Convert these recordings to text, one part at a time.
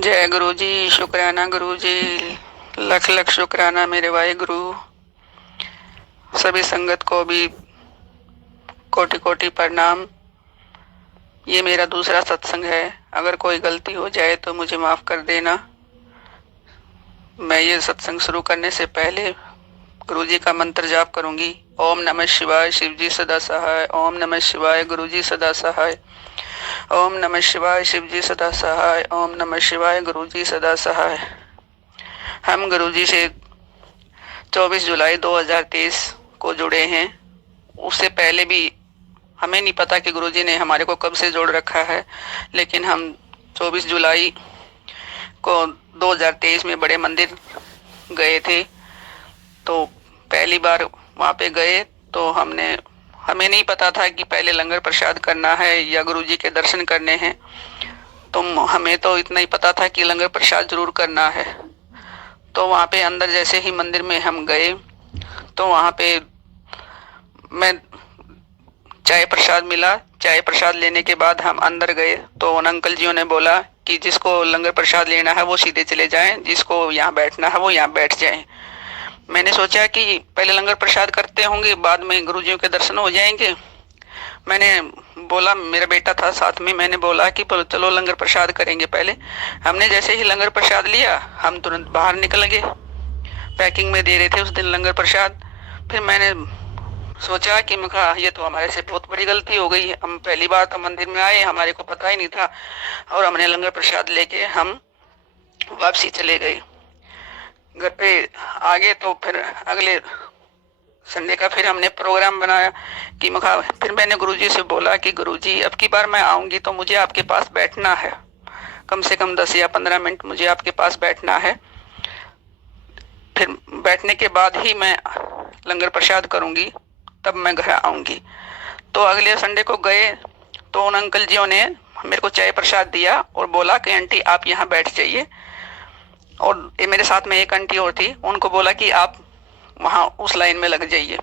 जय गुरु जी। शुक्राना गुरु जी। लख लख शुक्राना मेरे वाहे गुरु। सभी संगत को भी कोटि कोटि प्रणाम। ये मेरा दूसरा सत्संग है। अगर कोई गलती हो जाए तो मुझे माफ कर देना। मैं ये सत्संग शुरू करने से पहले गुरु जी का मंत्र जाप करूंगी। ओम नमः शिवाय, शिव जी सदा सहाय। ओम नमः शिवाय, गुरु जी सदा सहाय। ओम नमः शिवाय, शिव जी सदा सहाय। ओम नमः शिवाय, गुरु जी सदा सहाय। हम गुरु जी से 24 जुलाई 2023 को जुड़े हैं। उससे पहले भी हमें नहीं पता कि गुरुजी ने हमारे को कब से जोड़ रखा है, लेकिन हम 24 जुलाई को 2023 में बड़े मंदिर गए थे। तो पहली बार वहाँ पे गए तो हमें नहीं पता था कि पहले लंगर प्रसाद करना है या गुरुजी के दर्शन करने हैं। तो हमें तो इतना ही पता था कि लंगर प्रसाद जरूर करना है। तो वहाँ पे अंदर जैसे ही मंदिर में हम गए तो वहाँ पे मैं चाय प्रसाद मिला। चाय प्रसाद लेने के बाद हम अंदर गए तो उन अंकल जियों ने बोला कि जिसको लंगर प्रसाद लेना है वो सीधे चले जाएं, जिसको यहाँ बैठना है वो यहाँ बैठ जाएं। मैंने सोचा कि पहले लंगर प्रसाद करते होंगे, बाद में गुरुजियों के दर्शन हो जाएंगे। मैंने बोला, मेरा बेटा था साथ में, मैंने बोला कि चलो लंगर प्रसाद करेंगे पहले। हमने जैसे ही लंगर प्रसाद लिया हम तुरंत बाहर निकल गए। पैकिंग में दे रहे थे उस दिन लंगर प्रसाद। फिर मैंने सोचा कि मैं कहा ये तो हमारे से बहुत बड़ी गलती हो गई है। हम पहली बार तो मंदिर में आए, हमारे को पता ही नहीं था और हमने लंगर प्रसाद लेके हम वापसी चले गए। घर पे आ गए तो फिर अगले संडे का फिर हमने प्रोग्राम बनाया कि फिर मैंने गुरुजी से बोला कि गुरुजी अब की बार मैं आऊंगी तो मुझे आपके पास बैठना है, कम से कम 10 या 15 मिनट मुझे आपके पास बैठना है। फिर बैठने के बाद ही मैं लंगर प्रसाद करूंगी, तब मैं घर आऊंगी। तो अगले संडे को गए तो उन अंकल जियों ने मेरे को चाय प्रसाद दिया और बोला कि आंटी आप यहाँ बैठ जाइए। और ये मेरे साथ में एक आंटी और थी, उनको बोला कि आप वहाँ उस लाइन में लग जाइए।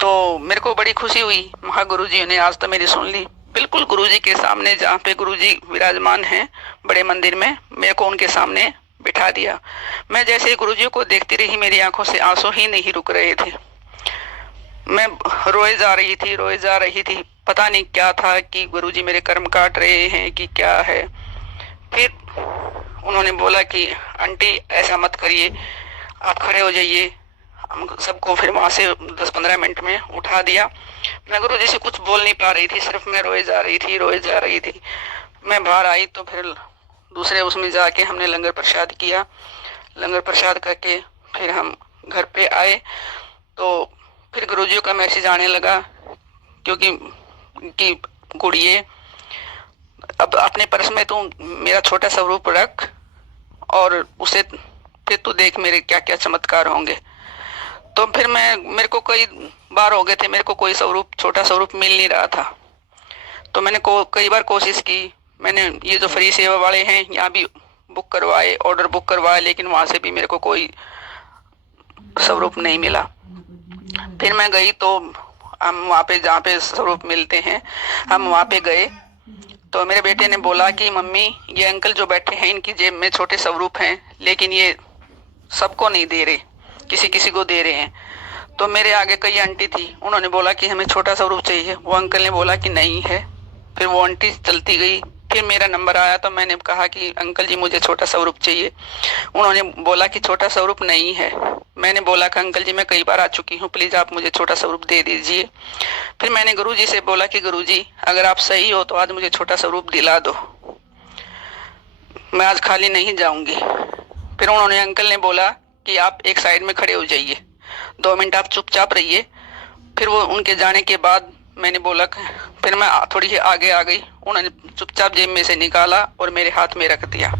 तो मेरे को बड़ी खुशी हुई, महा गुरु जी ने आज तो मेरी सुन ली। बिल्कुल गुरु जी के सामने जहाँ पे गुरु जी विराजमान हैं बड़े मंदिर में, मेरे को उनके सामने बिठा दिया। मैं जैसे गुरु जी को देखती रही, मेरी आंखों से आंसू ही नहीं रुक रहे थे। मैं रोए जा रही थी, रोए जा रही थी। पता नहीं क्या था कि गुरुजी मेरे कर्म काट रहे हैं कि क्या है। फिर उन्होंने बोला कि आंटी ऐसा मत करिए, आप खड़े हो जाइए। हम सबको फिर वहां से 10-15 मिनट में उठा दिया। मैं गुरुजी से कुछ बोल नहीं पा रही थी, सिर्फ मैं रोए जा रही थी, रोए जा रही थी। मैं बाहर आई तो फिर दूसरे उसमें जाके हमने लंगर प्रसाद किया। लंगर प्रसाद करके फिर हम घर पे आए तो फिर गुरुजियों का मैसेज आने लगा क्योंकि कि गुड़िए अब अपने पर्स में तू मेरा छोटा सा रूप रख और उसे फिर तू देख मेरे क्या क्या चमत्कार होंगे। तो फिर मेरे को कई बार हो गए थे, मेरे को कोई स्वरूप, छोटा स्वरूप मिल नहीं रहा था। तो मैंने कई बार कोशिश की। मैंने ये जो फ्री सेवा वाले हैं यहाँ भी बुक करवाए, ऑर्डर बुक करवाए, लेकिन वहां से भी मेरे को कोई स्वरूप नहीं मिला। फिर मैं गई तो हम वहाँ पे जहाँ पे स्वरूप मिलते हैं हम वहाँ पे गए तो मेरे बेटे ने बोला कि मम्मी ये अंकल जो बैठे हैं इनकी जेब में छोटे स्वरूप हैं, लेकिन ये सबको नहीं दे रहे, किसी किसी को दे रहे हैं। तो मेरे आगे कई आंटी थी, उन्होंने बोला कि हमें छोटा स्वरूप चाहिए। वो अंकल ने बोला कि नहीं है। फिर वो आंटी चलती गई। फिर मेरा नंबर आया तो मैंने कहा कि अंकल जी मुझे छोटा स्वरूप चाहिए। उन्होंने बोला कि छोटा स्वरूप नहीं है। मैंने बोला कि अंकल जी मैं कई बार आ चुकी हूँ, प्लीज आप मुझे छोटा स्वरूप दे दीजिए। फिर मैंने गुरु जी से बोला कि गुरु जी अगर आप सही हो तो आज मुझे छोटा स्वरूप दिला दो, मैं आज खाली नहीं जाऊंगी। फिर उन्होंने, अंकल ने बोला कि आप एक साइड में खड़े हो जाइए, 2 मिनट आप चुपचाप रहिए। फिर वो उनके जाने के बाद मैंने बोला, फिर मैं थोड़ी ही आगे आ गई। उन्होंने चुपचाप जेब में से निकाला और मेरे हाथ में रख दिया।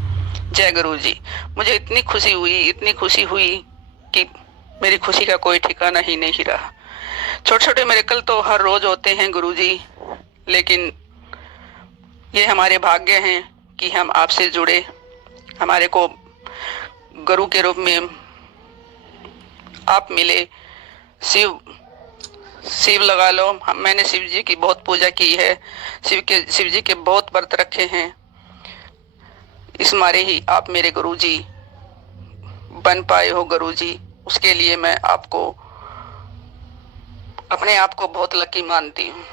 जय गुरु जी। मुझे इतनी खुशी हुई, इतनी खुशी हुई कि मेरी खुशी का कोई ठिकाना ही नहीं रहा। छोटे छोटे मिरेकल तो हर रोज होते हैं गुरु जी, लेकिन ये हमारे भाग्य हैं कि हम आपसे जुड़े। हमारे को गुरु के रूप में आप मिले। शिव शिव लगा लो, मैंने शिव जी की बहुत पूजा की है, शिव जी के बहुत व्रत रखे हैं। इस मारे ही आप मेरे गुरुजी बन पाए हो गुरुजी। उसके लिए मैं आपको अपने आप को बहुत लकी मानती हूँ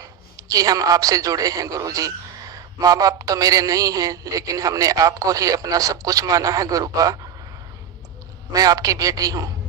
कि हम आपसे जुड़े हैं गुरुजी। माँ बाप तो मेरे नहीं हैं, लेकिन हमने आपको ही अपना सब कुछ माना है गुरुपा। मैं आपकी बेटी हूँ।